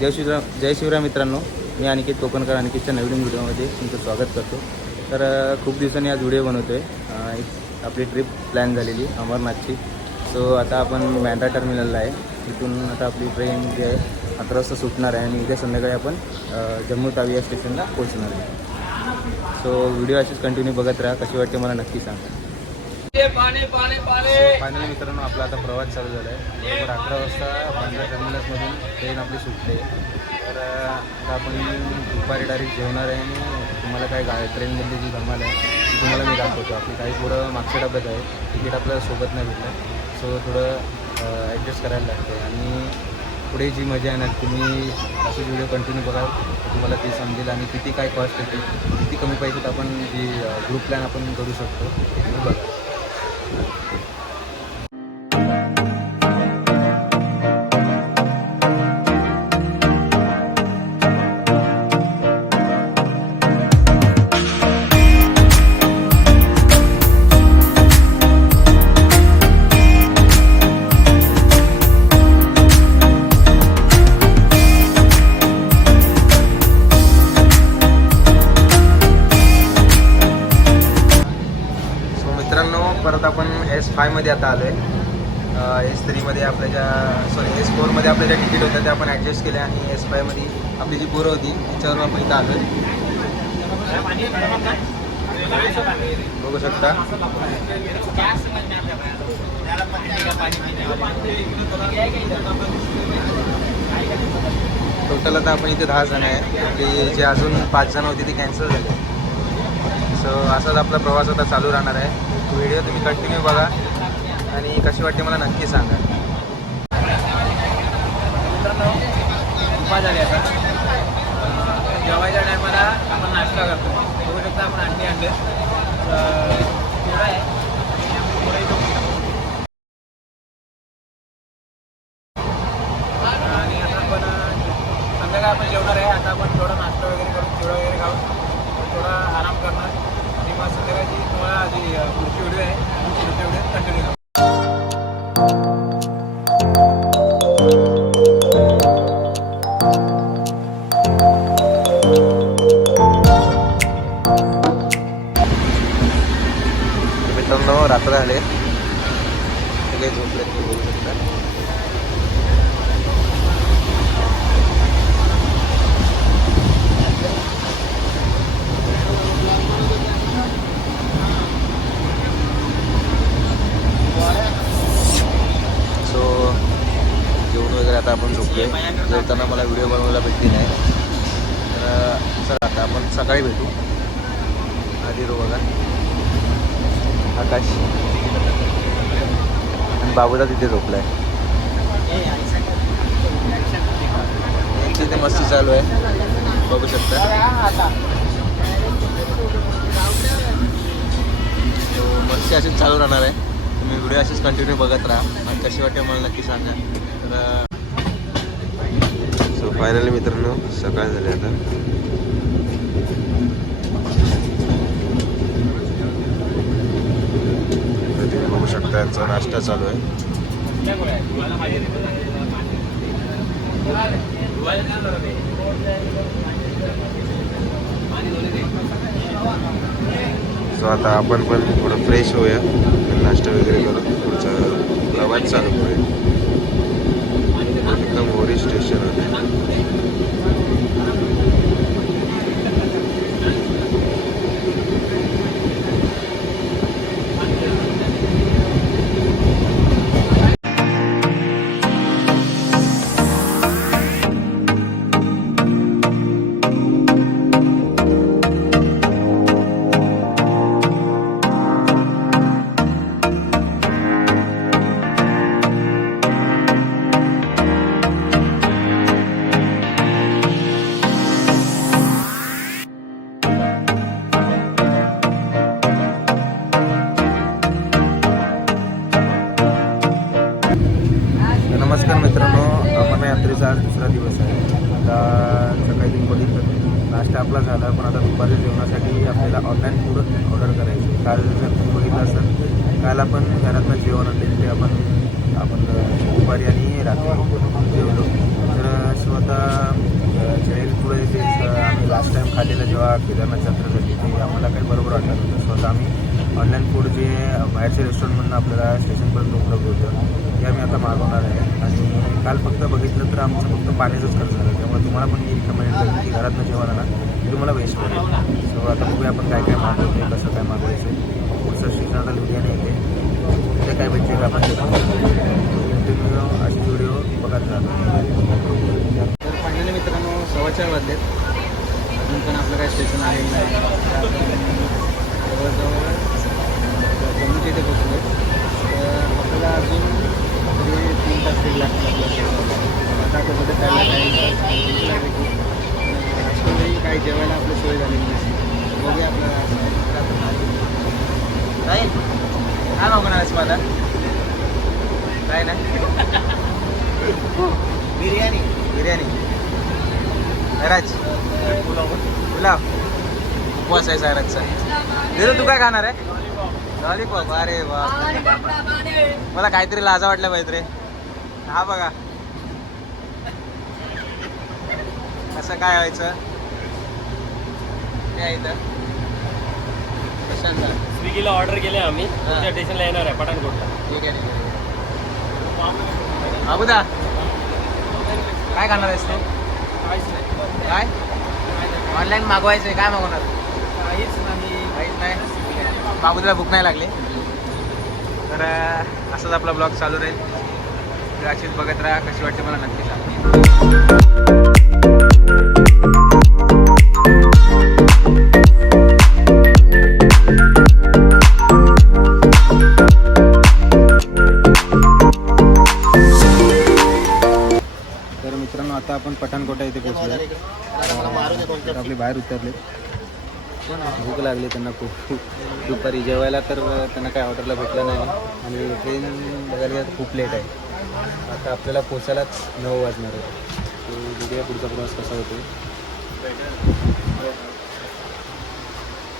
जय शिवराम जय शिवराम मित्रांनो. मी अनिकेत कोकणकर अनिकेतच्या नवीन व्हिडिओमध्ये तुमचं स्वागत करतो. तर खूप दिवसांनी आज व्हिडिओ बनवतो आहे एक आपली ट्रिप प्लॅन झालेली अमरनाथची. सो आता आपण बँड्रा टर्मिनलला आहे. तिथून आता आपली ट्रेन जी आहे अकरा वाजता सुटणार आहे आणि उद्या संध्याकाळी आपण जम्मू तावी या स्टेशनला पोहोचणार आहे. सो व्हिडिओ अशीच कंटिन्यू बघत राहा. कशी वाटते मला नक्की सांगा. फायनली मित्रांनो आपला आता प्रवास चालू झाला आहे बरोबर अकरा वाजता बांद्रा टर्मिनसमधून ट्रेन आपली सुटते. तर आता आपण दुपारी डायरेक्ट जेवणार आहे आणि तुम्हाला काय गा ट्रेनमधली जी धमाल आहे ती तुम्हाला मी दाखवतो. आपली काही थोडं मागच्या डब्यात आहे. तिकीट आपल्याला सोबत नाही भेटलं. सो थोडं ॲडजस्ट करायला लागते. आणि पुढे जी मजा आहे ना तुम्ही असे व्हिडिओ कंटिन्यू बघाल तुम्हाला ते समजेल आणि किती काय कॉस्ट येते किती कमी पैशात आपण जी ग्रुप प्लॅन आपण करू शकतो बघा. あっ! एस फायमध्ये आता आलो आहे एस थ्रीमध्ये आपल्या ज्या सॉरी एस फोरमध्ये आपल्या ज्या तिकीट होत्या त्या आपण ॲडजस्ट केल्या आणि एस फायमध्ये आपली जी पोरं होती त्याच्यावर आपण इथं आलो आहे बघू शकता. टोटल आता आपण इथे दहा जण आहे. आपली जे अजून पाच जण होती ती कॅन्सल झाली. सो असाच आपला प्रवास आता चालू राहणार आहे. व्हिडिओ तुम्ही कंटिन्यू बघा आणि कशी वाटते मला नक्की सांगा. झाली आता. जेवायच्या टायमाला आपण नाश्ता करतो. बघू शकता आपण अंडी आणले. आहे. आणि आता आपण संध्याकाळ आपण जेवणार आहे. आता आपण मित्रांनो रात्र झाले. सगळे झोपले तुम्ही बघू शकता. सो जेवण वगैरे आता आपण झोपले जेवताना मला व्हिडिओ बनवायला भेटली नाही. तर सर आता आपण सकाळी भेटू. आधी रो बघा. आकाश. आणि बाबूदा तिथे झोपलाय. तिथे मस्ती चालू आहे. बघू शकता. मस्ती अशीच चालू राहणार आहे. तुम्ही व्हिडिओ असेच कंटिन्यू बघत राहा. आणि कशी वाटते मला नक्की सांगा. तर सो फायनली मित्रांनो सकाळ झाली आता तर तुम्ही बघू शकता यांचा नाश्ता चालू आहे. सो आता आपण पण थोडं फ्रेश होऊया. नाश्ता वगैरे करू पुढचा प्रवास चालू होईल आपल्याला ऑनलाईन फूड ऑर्डर करायची. काल जर तुम्ही बघितलं असेल काल आपण घरातलं जेवण असेल ते आपण आपण दुपारी आणि रात्री जेवलो. तर स्वतः जैन पुढे जे आम्ही लास्ट टाईम खाल्लेलं जेव्हा केदारनाथ यात्रा झाली ते आम्हाला काही बरोबर वाटलं होतं स्वतः आम्ही ऑनलाईन फूड जे बाहेरच्या रेस्टॉरंटमधून आपल्याला स्टेशनपर्यंत उपलब्ध होतं ते आम्ही आता मागवणार आहे. आणि काल फक्त बघितलं तर आमचं फक्त पाण्याचंच खर्च झालं. त्यामुळे तुम्हाला पण मी रिकमेंड करेन की घरातनं जेवण आणा. ते तुम्हाला वेस्ट पडेल सो आता बघूया आपण काय काय मागवतो कसं काय मागवायचं पुढचं स्टेशन आता लुधियाना येते. ते काय भेटते का आपण कंटिन्यू असे व्हिडिओ बघत राहतो तर फायनली मित्रांनो सव्वा चार वाजलेत. अजून पण आपलं काय स्टेशन आहे नाही? जवळजवळ जम्मूच्या इथे पोचलो तर आपल्याला अजून तीन तास तरी लागतील आपल्या आता कसं त्याला काही काही जेवायला आपली सोय झालेली नसते बघूया आपल्याला नाही? काय मागून आहेस माझा? काय नाही? बिर्याणी. बिर्याणी. राज गुलाब उपवास आहे सायराजचा दिलं तू काय खाणार आहे? लॉलीपॉप. अरे वा. मला काहीतरी लाजा वाटल्या पाहिजे रे हा बघा. कसं काय व्हायचं? काय इथं. प्रशांत स्विगीला ऑर्डर केले आम्ही. तुमच्या स्टेशनला येणार आहे पठाणकोटला. ठीक आहे ठीक आहे. अबुदा काय खाणार आहेस तू? काय? ऑनलाईन मागवायचं काय मागवणार? काहीच नाही. काहीच नाही बाबूला भूक नाही लागली. तर असाच आपला ब्लॉग चालू राहील. अशीच बघत राहा कशी वाटते मला नक्की सांगा. आपण पठाणकोटा इथे पोहोचलो तर आपले बाहेर उतरले. भूक लागली त्यांना खूप. दुपारी जेवायला तर त्यांना काय ऑर्डरला भेटलं नाही. आणि ट्रेन बघायला गेलं खूप लेट आहे. आता आपल्याला पोचायलाच नऊ वाजणार आहे. तो बघूया पुढचा प्रवास कसा होतो.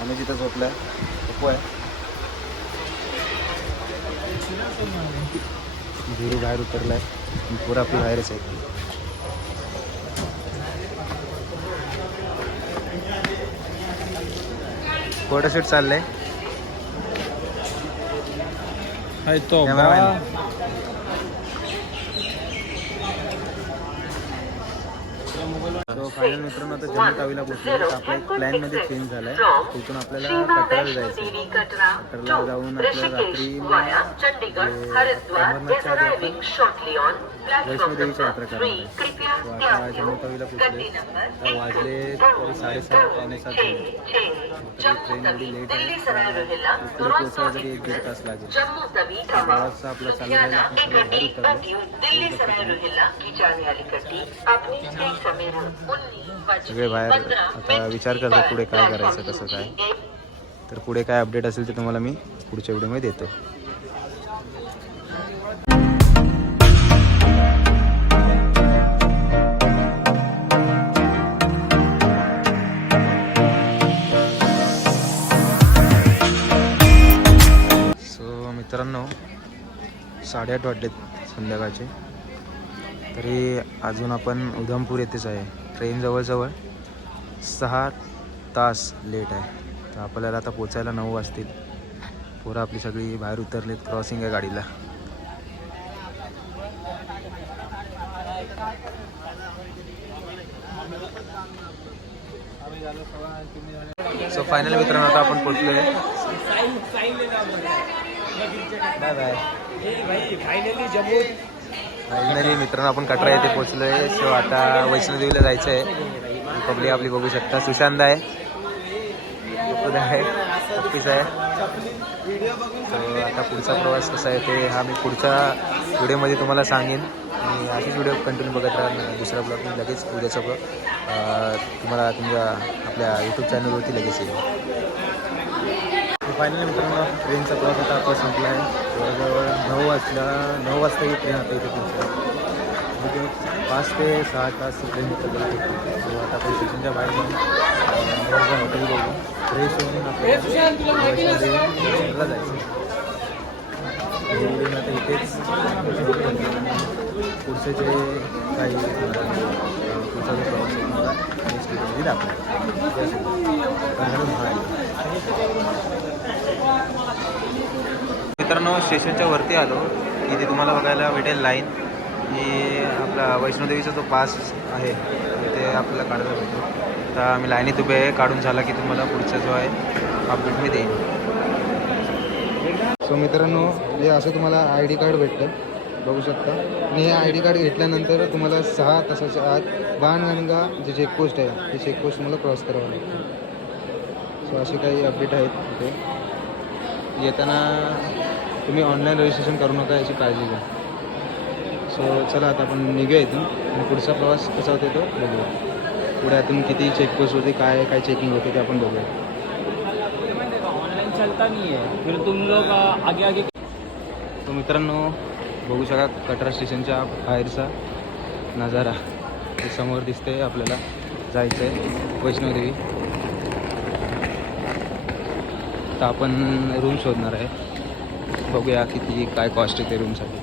आम्ही तिथं झोपला पप्पू आहे. धीरू बाहेर उतरला आहे पुरा आपली बाहेरच आहे. फोटोशूट चाललंय. तो Cameraman. सो फायनल मित्रांनो आता जम्मू तावीला पोहोचलो तर आपल्या एक प्लॅनमध्ये चेंज झालाय. तिथून आपल्याला कटराला जायचं कटराला जाऊन आपल्याला रात्री आपले अमरनाथच्या आधी आपण वैष्णोदेवीची यात्रा आहे. सो आता जम्मू तावीला पोहोचले वाजले तरी साडेसात पावणे सात झाले. ट्रेन एवढी लेट आहे पुढे पोहोचायला तरी एक दीड तास लागेल. प्रवास आपला चालू बाहेर उतरलो सगळे बाहेर आता विचार करतो पुढे काय करायचं कसं काय. तर पुढे काय अपडेट असेल ते तुम्हाला मी पुढच्या व्हिडिओमध्ये देतो. सो मित्रांनो साडेआठ वाटलेत संध्याकाळचे. तरी अजून आपण उधमपूर येथेच आहे. ट्रेन जवळजवळ सहा तास लेट आहे. तर आपल्याला आता पोचायला नऊ वाजतील. पोरं आपली सगळी बाहेर उतरलीत क्रॉसिंग आहे गाडीला. सो फायनल मित्रांनो आता आपण पोचलो आहे bye bye finally Jammu. Finally मित्रांनो आपण कटरा येथे पोहोचलो आहे सो आता वैष्णोदेवीला जायचं आहे पब्लिक आपली बघू शकता. सुशांत आहे. आहे. नक्कीच आहे. तर आता पुढचा प्रवास कसा आहे ते हा मी पुढच्या व्हिडिओमध्ये तुम्हाला सांगेन. आणि अशीच व्हिडिओ कंटिन्यू बघत राहा. दुसरा ब्लॉग मी लगेच उद्याचा ब्लॉग तुम्हाला तुमच्या आपल्या यूट्यूब चॅनलवरती लगेच येईल. फायनली मित्रांनो ट्रेनचा प्रवास आता आपण संपला आहे. जवळजवळ वाजला नऊ वाजता ही ट्रेन आता इथे पोहोचली म्हणजे पाच ते सहा तास ट्रेन सो आता आपण स्टेशनच्या बाहेर जाऊन हॉटेल बघू फ्रेश होऊन आपल्याला जायचं. आता इथेच पुढचे जे काही पुढचा जो प्रवास आहे तुम्हाला नेक्स्ट दाखवतो. मित्रांनो स्टेशनच्या वरती आलो. इथे तुम्हाला बघायला भेटेल लाईन. ही आपला वैष्णोदेवीचा जो पास आहे ते आपल्याला काढायला भेटतो तर आम्ही लाईनीत उभे आहे. काढून झाला की तुम्हाला पुढचा जो आहे अपडेट मी देईन. सो मित्रांनो हे असं तुम्हाला आय डी कार्ड भेटतं. बघू शकता. आणि हे आय डी कार्ड घेतल्यानंतर तुम्हाला सहा तासाच्या आत बाणगंगा जे चेकपोस्ट आहे ते चेकपोस्ट तुम्हाला क्रॉस करावं लागतं. सो असे काही अपडेट आहेत तिथे येताना तुम्ही ऑनलाईन रजिस्ट्रेशन करू नका याची काळजी घ्या. सो चला आता आपण निघूया इथून. आणि पुढचा प्रवास कसा होते तो बघूया. पुढे यातून किती चेकपोस्ट होते काय काय चेकिंग होते ते आपण बघूया. ऑनलाइन चलता नहीं फिर तुम लोग आ, आगे आगे. तो मित्रांनो बघू शका कटरा स्टेशनच्या बाहेरचा नजारा. समोर दिसते आपल्याला. जायचं आहे वैष्णोदेवी तर आपण रूम शोधणार आहे. बघूया किती काय कॉस्ट येते रूमसाठी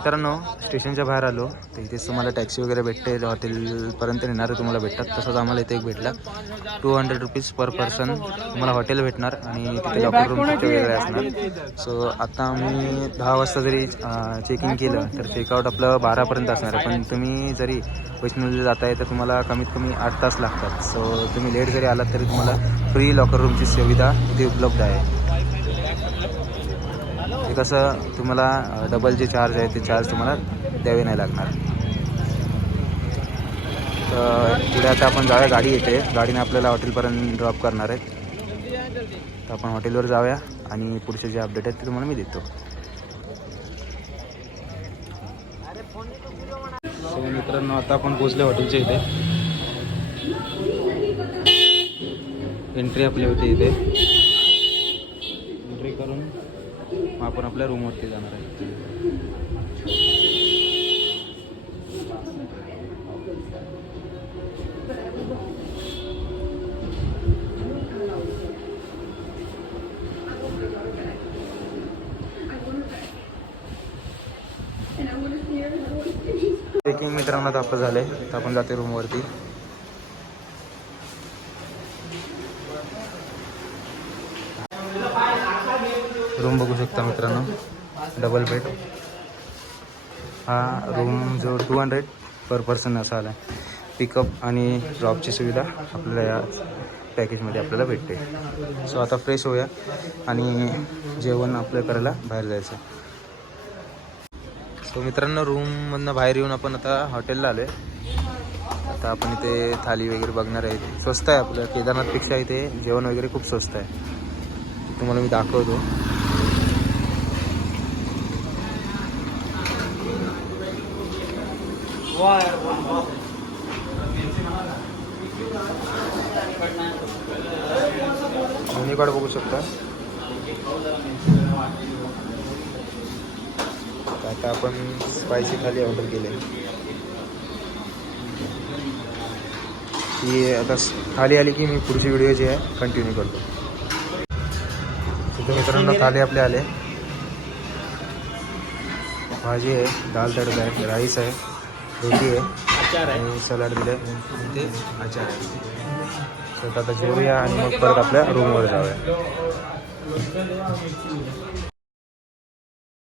मित्रांनो स्टेशनच्या बाहेर आलो. तर इथेच तुम्हाला टॅक्सी वगैरे भेटते. हॉटेलपर्यंत नेणारे तुम्हाला भेटतात. तसंच आम्हाला इथे एक भेटला. Two hundred rupees per person तुम्हाला हॉटेल भेटणार आणि तिथे लॉकर रूम वेगळे असणार. सो आता आम्ही दहा वाजता जरी चेकिंग केलं तर चेकआउट आपलं बारापर्यंत असणार आहे. पण तुम्ही जरी वैष्णोदेवी जाताय तर तुम्हाला कमीत कमी आठ तास लागतात. सो तुम्ही लेट जरी आलात तरी तुम्हाला फ्री लॉकर रूमची सुविधा इथे उपलब्ध आहे. कसं तुम्हाला डबल जे चार्ज आहे ते चार्ज तुम्हाला द्यावे नाही लागणार. तर पुढे आता आपण जाऊया गाडी येते गाडीने आपल्याला हॉटेलपर्यंत ड्रॉप करणार आहेत. तर आपण हॉटेलवर जाऊया आणि पुढचे जे अपडेट आहेत ते तुम्हाला मी देतो. सो मित्रांनो आता आपण पोचले हॉटेलच्या इथे. एंट्री आपली होती इथे एंट्री करून मग आपण आपल्या रूमवरती जाणार आहे. ट्रेकिंग मित्रांना आता झालंय. तर आपण जाते रूमवरती रूम बघू शकता मित्रांनो. डबल बेड हा रूम जो टू हंड्रेड पर पर्सन असा आला आहे पिकअप आणि ड्रॉपची सुविधा आपल्याला या पॅकेजमध्ये आपल्याला भेटते. सो आता फ्रेश होऊया आणि जेवण आपल्या करायला बाहेर जायचं सो मित्रांनो रूममधनं बाहेर येऊन आपण आता हॉटेलला आलो आहे आता आपण इथे थाली वगैरे बघणार आहे. स्वस्त आहे आपलं. केदारनाथपेक्षा इथे जेवण वगैरे खूप स्वस्त आहे. तुम्हाला मी दाखवतो मेन्यू कार्ड बघू शकता? आता आपण स्पायसी थाली ऑर्डर केली. ही आता थाली आली की मी पुढची व्हिडिओ जी आहे कंटिन्यू करतो. तिथे मित्रांनो थाली आपले आले. भाजी आहे दाल तडका आहे राईस आहे रोटी आहे आणि सलाड दिलं आहे ते आचार आहे. तर आता जेवूया आणि मग परत आपल्या रूमवर जाऊया.